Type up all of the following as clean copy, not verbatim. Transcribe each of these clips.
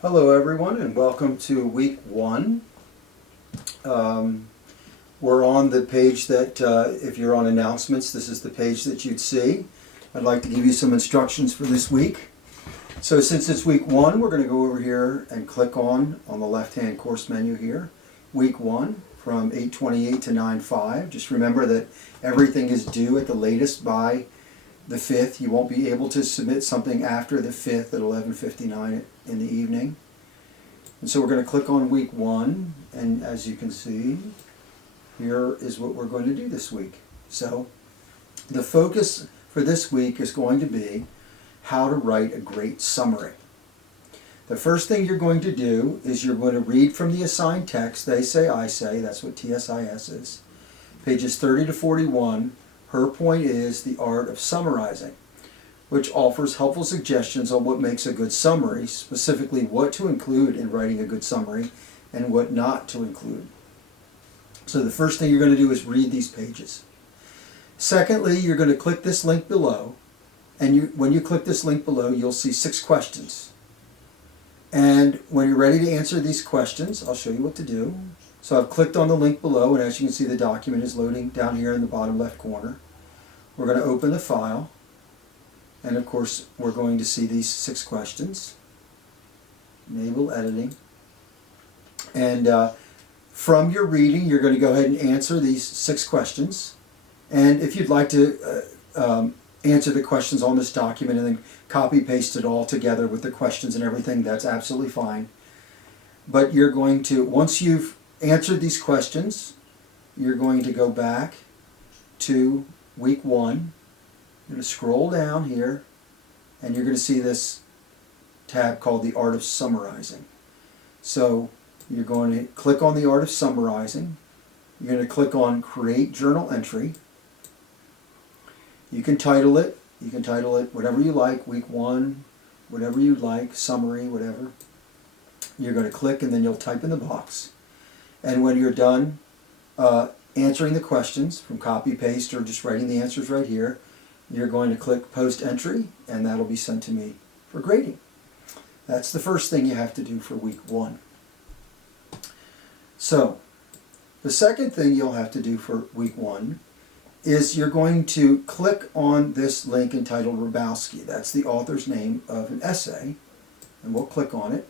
Hello everyone and welcome to week one. We're on the page that if you're on announcements, this is the page that you'd see. I'd like to give you some instructions for this week. So since it's week one, we're going to go over here and click on the left hand course menu here. Week one from 8:28 to 9:05. Just remember that everything is due at the latest by the 5th. You won't be able to submit something after the 5th at 11:59 in the evening. And so we're going to click on week one, and as you can see, here is what we're going to do this week. So the focus for this week is going to be how to write a great summary. The first thing you're going to do is you're going to read from the assigned text, They Say, I Say, that's what TSIS is. Pages 30 to 41, her point is the art of summarizing, which offers helpful suggestions on what makes a good summary, specifically what to include in writing a good summary and what not to include. So the first thing you're going to do is read these pages. Secondly, you're going to click this link below, and when you click this link below, you'll see 6 questions. And when you're ready to answer these questions, I'll show you what to do. So I've clicked on the link below, and as you can see, the document is loading down here in the bottom left corner. We're going to open the file. And of course, we're going to see these 6 questions. Enable editing. And from your reading, you're going to go ahead and answer these 6 questions. And if you'd like to answer the questions on this document and then copy paste it all together with the questions and everything, that's absolutely fine. But you're going to, once you've answered these questions, you're going to go back to week one. You're going to scroll down here, and you're going to see this tab called the Art of Summarizing. So you're going to click on the Art of Summarizing. You're going to click on Create Journal Entry. You can title it. You can title it whatever you like, week one, whatever you like, summary, whatever. You're going to click, and then you'll type in the box. And when you're done answering the questions from copy, paste, or just writing the answers right here, you're going to click Post Entry, and that'll be sent to me for grading. That's the first thing you have to do for week one. So, the second thing you'll have to do for week one is you're going to click on this link entitled Rabowski. That's the author's name of an essay, and we'll click on it.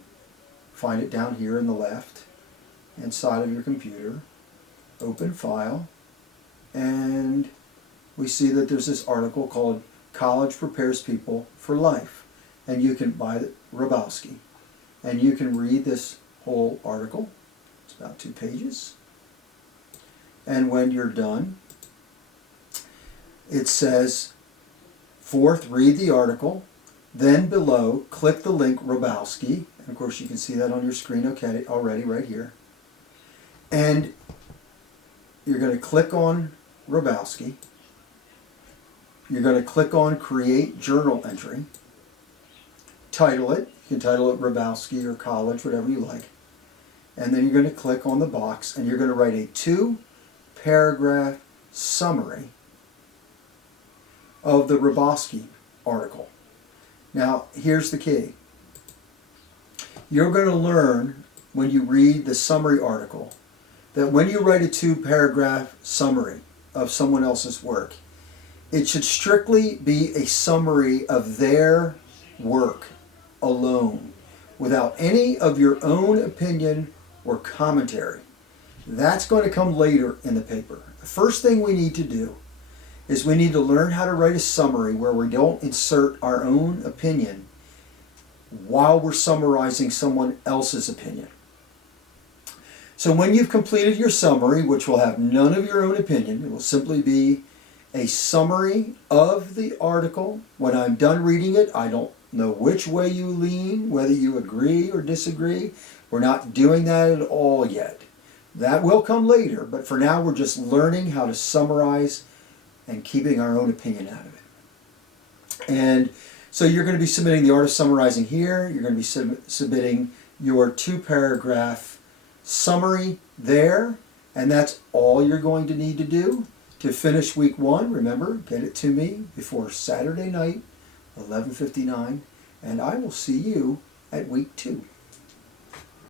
Find it down here in the left hand side of your computer. Open file, and we see that there's this article called College Prepares People for Life, and you can buy Rabowski, and you can read this whole article. It's about 2 pages, and when you're done, it says, fourth, read the article, then below, click the link Rabowski, and of course you can see that on your screen okay, already right here, and you're going to click on Rabowski. You're going to click on Create Journal Entry. Title it. You can title it Rabowski or College, whatever you like. And then you're going to click on the box, and you're going to write a 2-paragraph summary of the Rabowski article. Now, here's the key. You're going to learn when you read the summary article that when you write a 2-paragraph summary of someone else's work, it should strictly be a summary of their work alone, without any of your own opinion or commentary. That's going to come later in the paper. The first thing we need to do is we need to learn how to write a summary where we don't insert our own opinion while we're summarizing someone else's opinion. So when you've completed your summary, which will have none of your own opinion, it will simply be a summary of the article. When I'm done reading it, I don't know which way you lean, whether you agree or disagree. We're not doing that at all yet. That will come later, but for now we're just learning how to summarize and keeping our own opinion out of it. And so you're going to be submitting the Art of Summarizing here. You're going to be submitting your 2-paragraph summary there, and that's all you're going to need to do to finish week one. Remember, get it to me before Saturday night, 11:59, and I will see you at week 2.